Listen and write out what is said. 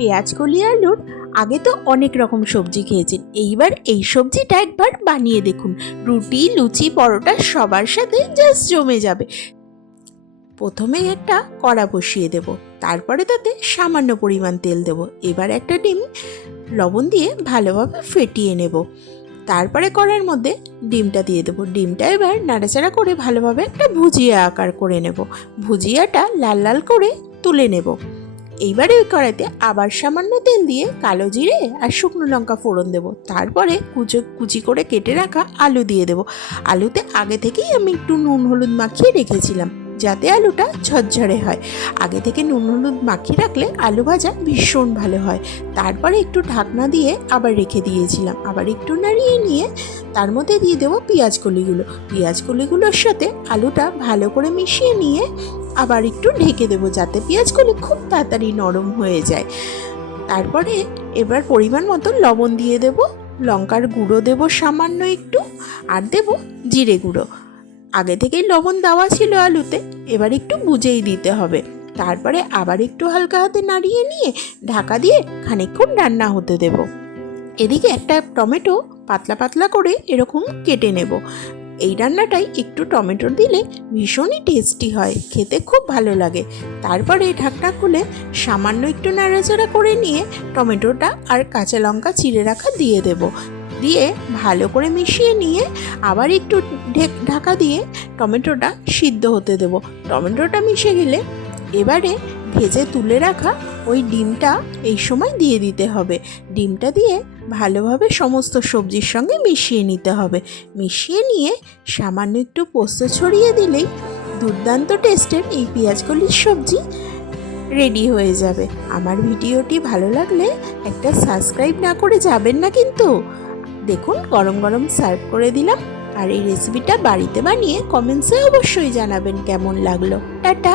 পেঁয়াজ কলি আলুর আগে তো অনেক রকম সবজি খেয়েছেন, এইবার এই সবজিটা একবার বানিয়ে দেখুন। রুটি, লুচি, পরোটা সবার সাথে জাস্ট জমে যাবে। প্রথমে একটা কড়া বসিয়ে দেব, তারপরে তাতে সামান্য পরিমাণ তেল দেব। এবার একটা ডিম লবণ দিয়ে ভালোভাবে ফেটিয়ে নেব। তারপরে কড়ার মধ্যে ডিমটা দিয়ে দেবো। ডিমটা এবার নাড়াচাড়া করে ভালোভাবে একটা ভুজিয়া আকার করে নেব। ভুজিয়াটা লাল লাল করে তুলে নেব। এইবারে ওই কড়াইতে আবার সামান্য তেল দিয়ে কালো জিরে আর শুকনো লঙ্কা ফোড়ন দেব। তারপরে কুচি করে কেটে রাখা আলু দিয়ে দেব। আলুতে আগে থেকেই আমি একটু নুন হলুদ মাখিয়ে রেখেছিলাম, যাতে আলুটা ঝরঝরে হয়। আগে থেকে নুন হলুদ মাখিয়ে রাখলে আলু ভাজা ভীষণ ভালো হয়। তারপরে একটু ঢাকনা দিয়ে আবার রেখে দিয়েছিলাম। আবার একটু নাড়িয়ে নিয়ে তার মধ্যে দিয়ে দেবো পেঁয়াজ কলিগুলো। পেঁয়াজ কলিগুলোর সাথে আলুটা ভালো করে মিশিয়ে নিয়ে আবার একটু ঢেকে দেবো, যাতে পেঁয়াজ কলি খুব তাড়াতাড়ি নরম হয়ে যায়। তারপরে এবার পরিমাণ মতো লবণ দিয়ে দেব, লঙ্কার গুঁড়ো দেব সামান্য একটু, আর দেব জিরে গুঁড়ো। আগে থেকেই লবণ দেওয়া ছিল আলুতে, এবার একটু বুঝেই দিতে হবে। তারপরে আবার একটু হালকা হাতে নাড়িয়ে নিয়ে ঢাকা দিয়ে খানিকক্ষণ রান্না হতে দেব। এদিকে একটা টমেটো পাতলা পাতলা করে এরকম কেটে নেব। এই রান্নাটাই একটু টমেটো দিলে ভীষণই টেস্টি হয়, খেতে খুব ভালো লাগে। তারপরে ঢাকনা খুলে সামান্য একটু নাড়াচাড়া করে নিয়ে টমেটোটা আর কাঁচা লঙ্কা চিড়ে রাখা দিয়ে দেব। দিয়ে ভালো করে মিশিয়ে নিয়ে আবার একটু ঢাকা দিয়ে টমেটোটা সিদ্ধ হতে দেব। টমেটোটা মিশে গেলে এবারে ভেজে তুলে রাখা ওই ডিমটা এই সময় দিয়ে দিতে হবে। ডিমটা দিয়ে ভালোভাবে সমস্ত সবজির সঙ্গে মিশিয়ে নিতে হবে। মিশিয়ে নিয়ে সামান্য একটু পোস্ত ছড়িয়ে দিলেই দুর্দান্ত টেস্টের এই পেঁয়াজকলির সবজি রেডি হয়ে যাবে। আমার ভিডিওটি ভালো লাগলে একটা সাবস্ক্রাইব না করে যাবেন না কিন্তু। দেখুন গরম গরম সার্ভ করে দিলাম। আর এই রেসিপিটা বাড়িতে বানিয়ে কমেন্টসে অবশ্যই জানাবেন কেমন লাগলো। টাটা।